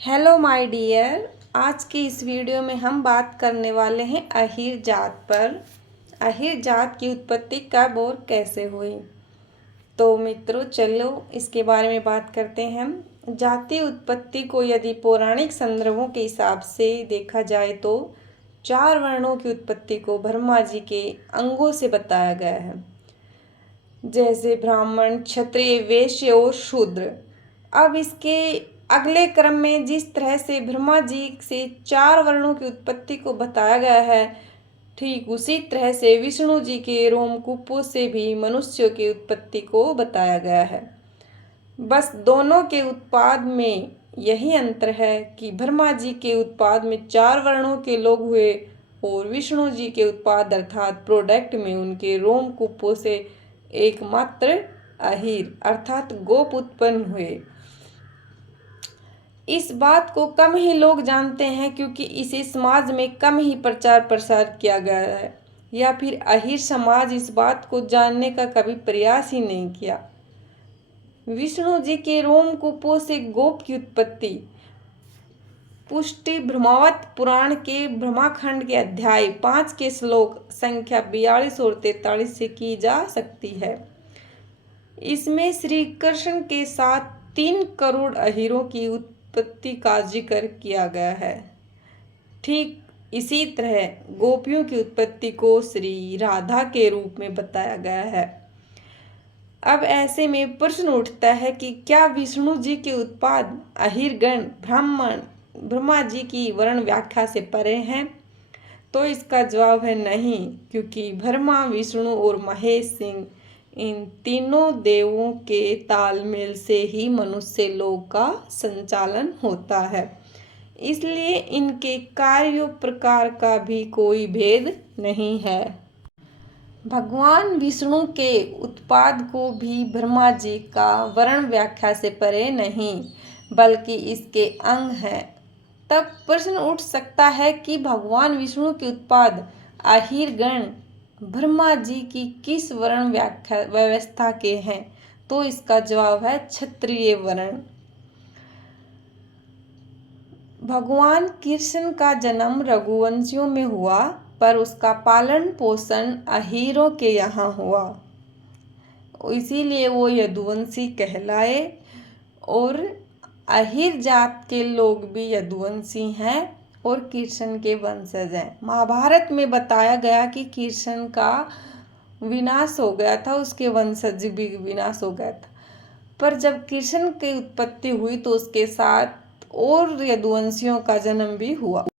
Hello my dear. आज की इस वीडियो में हम बात करने वाले हैं अहीर जात पर। अहीर जात की उत्पत्ति कब और कैसे हुई। तो मित्रों चलो इसके बारे में बात करते हैं हम। जातीय उत्पत्ति को यदि पौराणिक संदर्भों के हिसाब से देखा जाए तो 4 वर्णों की उत्पत्ति को ब्रह्मा जी के अंगों से बताया गया है, जैसे ब्राह्मण, क्षत्रिय, वैश्य और शूद्र। अब इसके अगले क्रम में जिस तरह से ब्रह्मा जी से 4 वर्णों की उत्पत्ति को बताया गया है, ठीक उसी तरह से विष्णु जी के रोमकूपों से भी मनुष्यों की उत्पत्ति को बताया गया है। बस दोनों के उत्पाद में यही अंतर है कि ब्रह्मा जी के उत्पाद में 4 वर्णों के लोग हुए और विष्णु जी के उत्पाद अर्थात प्रोडक्ट में उनके रोमकूपों से एकमात्र अहीर अर्थात गोप उत्पन्न हुए। इस बात को कम ही लोग जानते हैं क्योंकि इसे समाज में कम ही प्रचार प्रसार किया गया है, या फिर अहीर समाज इस बात को जानने का कभी प्रयास ही नहीं किया। विष्णु जी के रोमकूपों से गोप की उत्पत्ति पुष्टि ब्रह्मावत पुराण के ब्रह्माखंड के अध्याय 5 के श्लोक संख्या 42 और 43 से की जा सकती है। इसमें श्री कृष्ण के साथ 3 करोड़ अहीरों की उत्पत्ति का जिक्र किया गया है। ठीक इसी तरह गोपियों की उत्पत्ति को श्री राधा के रूप में बताया गया है। अब ऐसे में प्रश्न उठता है कि क्या विष्णु जी के उत्पाद अहीरगण ब्रह्मा जी की वर्ण व्याख्या से परे हैं? तो इसका जवाब है नहीं, क्योंकि ब्रह्मा, विष्णु और महेश सिंह इन तीनों देवों के तालमेल से ही मनुष्य लोक का संचालन होता है, इसलिए इनके कार्यों प्रकार का भी कोई भेद नहीं है। भगवान विष्णु के उत्पाद को भी ब्रह्मा जी का वर्ण व्याख्या से परे नहीं बल्कि इसके अंग हैं। तब प्रश्न उठ सकता है कि भगवान विष्णु के उत्पाद अहीरगण ब्रह्मा जी की किस वर्ण व्याख्या व्यवस्था के हैं? तो इसका जवाब है क्षत्रिय वर्ण। भगवान कृष्ण का जन्म रघुवंशियों में हुआ, पर उसका पालन पोषण अहीरों के यहाँ हुआ, इसीलिए वो यदुवंशी कहलाए। और अहीर जात के लोग भी यदुवंशी हैं और कृष्ण के वंशज हैं। महाभारत में बताया गया कि कृष्ण का विनाश हो गया था, उसके वंशज भी विनाश हो गया था, पर जब कृष्ण की उत्पत्ति हुई तो उसके साथ और यदुवंशियों का जन्म भी हुआ।